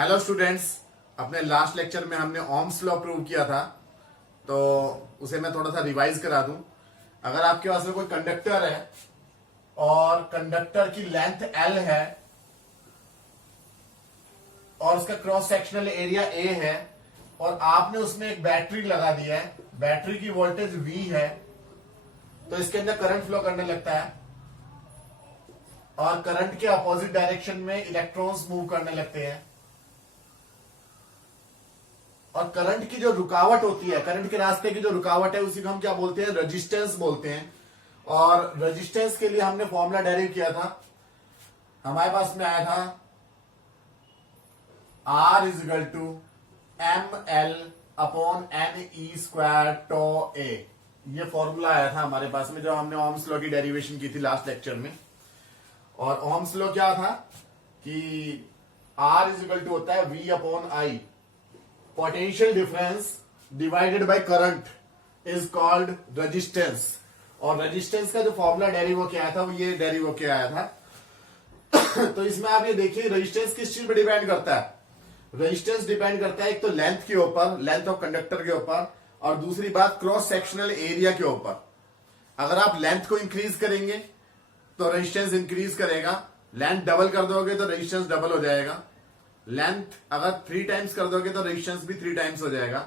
Hello students, अपने last lecture में हमने ओम्स लॉ प्रूव किया था, तो उसे मैं थोड़ा सा रिवाइज करा दूं। अगर आपके पास में कोई कंडक्टर है और कंडक्टर की लेंथ एल है और उसका क्रॉस सेक्शनल एरिया ए है और आपने उसमें एक बैटरी लगा दिया है, बैटरी की वोल्टेज वी है, तो इसके अंदर करंट फ्लो करने लगता है और करंट के अपोजिट डायरेक्शन में इलेक्ट्रॉन्स मूव करने लगते हैं। और करंट की जो रुकावट होती है, करंट के रास्ते की जो रुकावट है, उसी को हम क्या बोलते हैं? रेजिस्टेंस बोलते हैं। और रेजिस्टेंस के लिए हमने फॉर्मूला डेरिव किया था, हमारे पास में आया था R is equal to M L upon N E square tau A. ये फॉर्मूला आया था हमारे पास में जब हमने ओम्स लॉ की डेरिवेशन की थी लास्ट लेक्चर में। और ओम्स लॉ क्या था कि R इज इक्वल टू होता है V upon I, potential difference divided by current is called resistance. और रेजिस्टेंस का जो फॉर्मूला डेरिव होके आया था वो ये डेरिव होके आया था। तो इसमें आप ये देखिए रेजिस्टेंस किस चीज पे डिपेंड करता है? रेजिस्टेंस डिपेंड करता है एक तो लेंथ के ऊपर, लेंथ ऑफ कंडक्टर के ऊपर, और दूसरी बात क्रॉस सेक्शनल एरिया के ऊपर। अगर आप लेंथ को इंक्रीज करेंगे तो रेजिस्टेंस इंक्रीज करेगा, लेंथ डबल कर दोगे तो रेजिस्टेंस डबल हो जाएगा, लेंथ अगर 3 टाइम्स कर दोगे तो रेजिस्टेंस भी 3 टाइम्स हो जाएगा।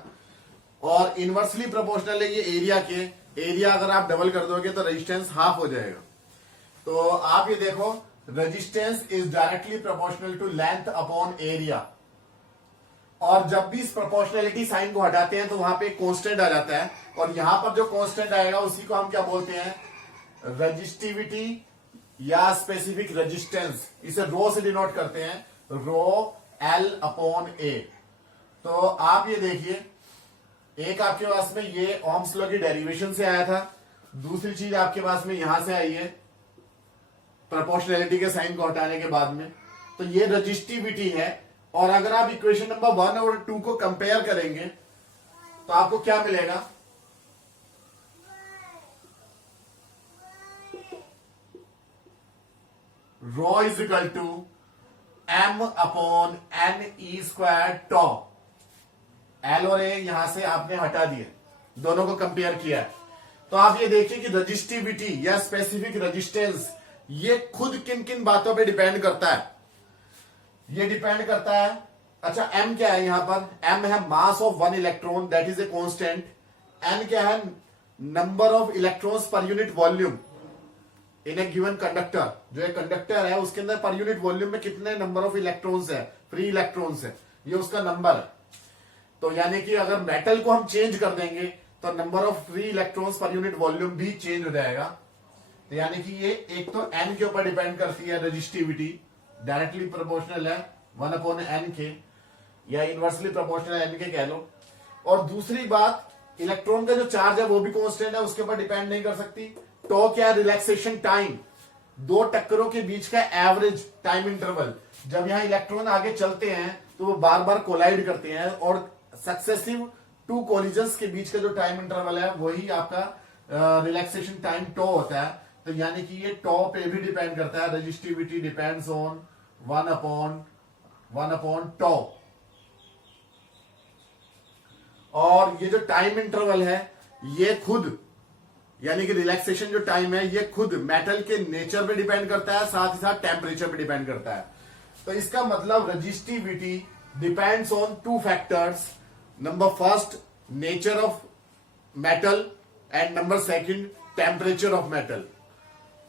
और इनवर्सली प्रोपोर्शनल है ये एरिया के, एरिया अगर आप डबल कर दोगे तो रेजिस्टेंस हाफ हो जाएगा। तो आप ये देखो, resistance is directly proportional to length upon area. और जब भी इस प्रोपोर्शनलिटी साइन को हटाते हैं तो वहां पे कांस्टेंट आ जाता है, और यहां पर जो कांस्टेंट आएगा उसी को हम क्या बोलते हैं? रजिस्टिविटी या स्पेसिफिक रेजिस्टेंस। इसे रो से डिनोट करते हैं, रो एल अपॉन ए। तो आप ये देखिए, एक आपके पास में ये ओम्स लॉ की डेरिवेशन से आया था, दूसरी चीज आपके पास में यहां से आई है प्रोपोर्शनैलिटी के साइन को हटाने के बाद में। तो ये रजिस्टिविटी है। और अगर आप इक्वेशन नंबर 1 और 2 को कंपेयर करेंगे तो आपको क्या मिलेगा? Rho is equal to M upon N E square tau. L और ए यहां से आपने हटा दिए, दोनों को कंपेयर किया है। तो आप ये देखिए कि रजिस्टिविटी या स्पेसिफिक रेजिस्टेंस ये खुद किन किन बातों पे डिपेंड करता है? ये डिपेंड करता है, अच्छा एम क्या है यहां पर? एम है mass of one electron, that is a constant. N क्या है? Number of electrons per unit volume in a given conductor. जो एक कंडक्टर है उसके अंदर पर यूनिट वॉल्यूम में कितने नंबर ऑफ इलेक्ट्रॉन्स है, फ्री इलेक्ट्रॉन्स है, ये उसका नंबर है। तो यानी कि अगर मेटल को हम चेंज कर देंगे तो number of free electrons per unit volume भी चेंज हो जाएगा। तो यानी कि ये एक तो एन के ऊपर डिपेंड करती है रेजिस्टिविटी, डायरेक्टली प्रोपोर्शनल है 1 अपॉन एन के, या इनवर्सली प्रोपोर्शनल एन के कह लो। और दूसरी बात, इलेक्ट्रॉन का जो चार्ज है वो भी कांस्टेंट है, उसके ऊपर डिपेंड नहीं कर सकती। तो क्या है? रिलैक्सेशन टाइम, दो टक्करों के बीच का एवरेज टाइम इंटरवल। जब यहां इलेक्ट्रॉन आगे चलते हैं तो वो बार बार कोलाइड करते हैं, और सक्सेसिव 2 कोलिजन्स के बीच का जो टाइम इंटरवल है वही आपका रिलैक्सेशन टाइम टो होता है। तो यानी कि ये टो पे भी डिपेंड करता है। Resistivity depends on 1 upon tau. और ये जो टाइम इंटरवल है ये खुद, यानी कि रिलैक्सेशन जो टाइम है ये खुद मेटल के नेचर पे डिपेंड करता है, साथ ही साथ टेम्परेचर पे डिपेंड करता है। तो इसका मतलब resistivity depends on 2 factors. Number first, nature of metal, and number second, temperature of metal.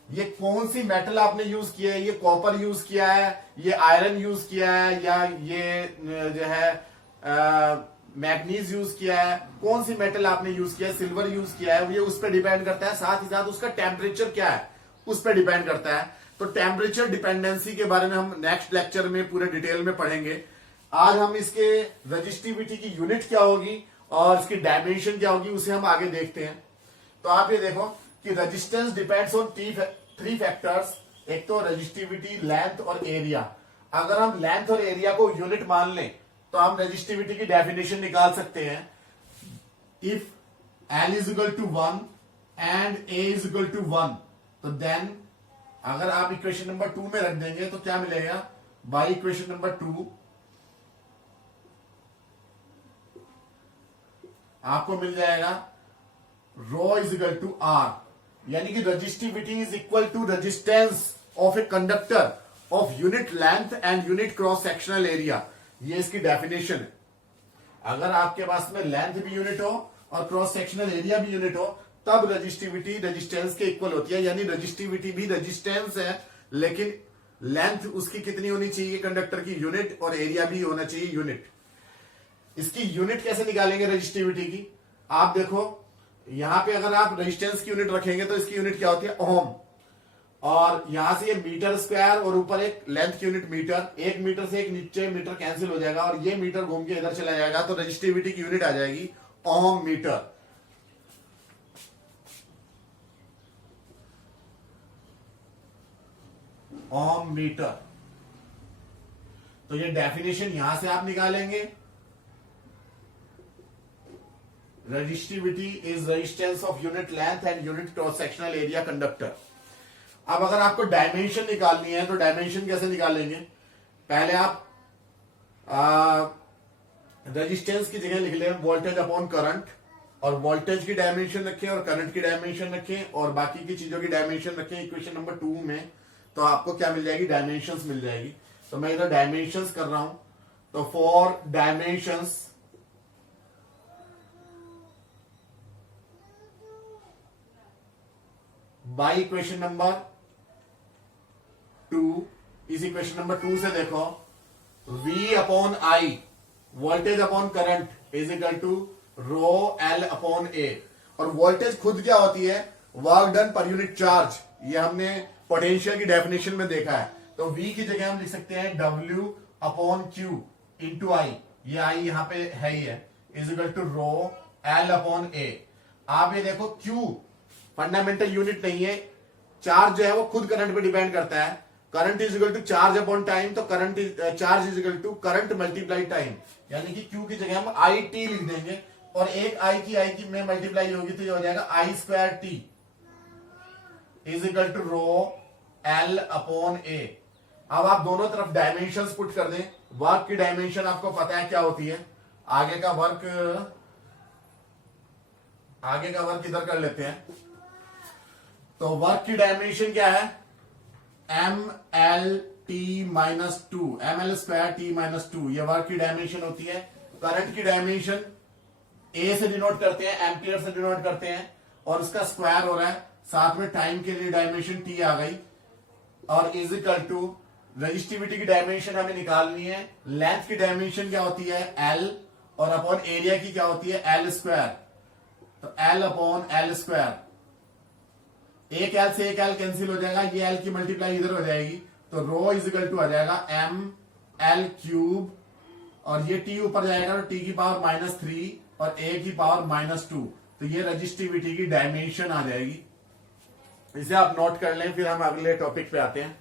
ये कौन सी मेटल आपने यूज किया है? ये कॉपर यूज किया है, ये आयरन यूज किया है, या ये जो है मैग्नीज यूज किया है? कौन सी मेटल आपने यूज किया है, सिल्वर यूज किया है, ये उस पर डिपेंड करता है। साथ ही साथ उसका टेम्परेचर क्या है उस पर डिपेंड करता है। तो टेम्परेचर डिपेंडेंसी के बारे में हम नेक्स्ट लेक्चर में पूरे डिटेल में पढ़ेंगे। आज हम इसके रेजिस्टिविटी की यूनिट क्या होगी और इसकी डायमेंशन क्या होगी उसे हम आगे देखते हैं। तो आप ये देखो कि रेजिस्टेंस डिपेंड्स ऑन 3 फैक्टर्स। एक तो रेजिस्टिविटी, लेंथ और एरिया। अगर हम लेंथ और एरिया को यूनिट मान लें तो हम रेजिस्टिविटी की डेफिनेशन निकाल सकते हैं। If L is equal to 1 and A is equal to 1, तो देन अगर आप इक्वेशन नंबर 2 में रख देंगे तो क्या मिलेगा? बाई इक्वेशन नंबर 2 आपको मिल जाएगा rho is equal to R, यानी कि resistivity is equal to resistance of a conductor of unit length and unit cross sectional area. ये इसकी डेफिनेशन है। अगर आपके पास में लेंथ भी यूनिट हो और क्रॉस सेक्शनल एरिया भी यूनिट हो, तब रजिस्टिविटी रेजिस्टेंस के इक्वल होती है। यानी रजिस्टिविटी भी रेजिस्टेंस है, लेकिन लेंथ उसकी कितनी होनी चाहिए कंडक्टर की, यूनिट, और एरिया भी होना चाहिए यूनिट। इसकी यूनिट कैसे निकालेंगे रजिस्टिविटी की? आप देखो यहां पे अगर आप रेजिस्टेंस की यूनिट रखेंगे तो इसकी यूनिट क्या होती है, ओम, और यहां से ये मीटर स्क्वायर और ऊपर एक लेंथ की यूनिट मीटर, एक मीटर से एक नीचे मीटर कैंसिल हो जाएगा और ये मीटर घूम के इधर चला जाएगा, तो रजिस्टिविटी की यूनिट आ जाएगी ओम मीटर। ओम मीटर। तो ये डेफिनेशन यहां से आप निकालेंगे, resistivity is resistance of unit length and unit cross sectional area conductor. अब अगर आपको डायमेंशन निकालनी है तो डायमेंशन कैसे निकालेंगे? पहले आप रेजिस्टेंस की जगह लिख लें वोल्टेज अपॉन करंट, और वोल्टेज की डायमेंशन रखें और करंट की डायमेंशन रखें और बाकी की चीजों की डायमेंशन रखें इक्वेशन नंबर 2 में, तो आपको क्या मिल जाएगी, डायमेंशंस मिल जाएगी। तो मैं इधर डायमेंशंस कर रहा हूं, तो for dimensions by equation number 2, इस इक्वेशन नंबर 2 से देखो V upon I, voltage upon current is equal to rho L upon A. और वोल्टेज खुद क्या होती है, work done per unit charge. ये हमने पोटेंशियल की डेफिनेशन में देखा है। तो V की जगह हम लिख सकते हैं W upon Q into I, ये आई यहां पे है ही है, is equal to rho L upon A. आप ये देखो Q फंडामेंटल यूनिट नहीं है, चार्ज जो है वो खुद करंट पे डिपेंड करता है। Current is equal to charge upon time, तो current charge is equal to current multiply time, यानी कि Q की जगह हम आई टी लिख देंगे और एक आई की में मल्टीप्लाई होगी तो ये हो जाएगा I square T is equal to rho L upon A. अब आप दोनों तरफ डायमेंशंस पुट कर दें। वर्क की डायमेंशन आपको पता है क्या होती है, आगे का वर्क इधर कर लेते हैं। तो वर्क की डायमेंशन क्या है, M L T minus two, M L square T minus two, ये वर्क की डायमेंशन होती है। करंट की डायमेंशन ए से डिनोट करते हैं, एम्पियर से डिनोट करते हैं, और उसका स्क्वायर हो रहा है, साथ में टाइम के लिए डायमेंशन टी आ गई, और इज इक्वल टू रजिस्टिविटी की डायमेंशन हमें निकालनी है। लेंथ की डायमेंशन क्या होती है, एल, और अपॉन एरिया की क्या होती है, एल स्क्वायर, तो एल अपॉन एल स्क्वायर। एक एल से एक एल कैंसिल हो जाएगा, ये एल की मल्टीप्लाई इधर हो जाएगी, तो रो इज इक्वल टू आ जाएगा एम एल क्यूब, और ये टी ऊपर जाएगा तो टी की पावर -3 और ए की पावर -2, तो ये रजिस्टिविटी की डायमेंशन आ जाएगी। इसे आप नोट कर लें, फिर हम अगले टॉपिक पे आते हैं।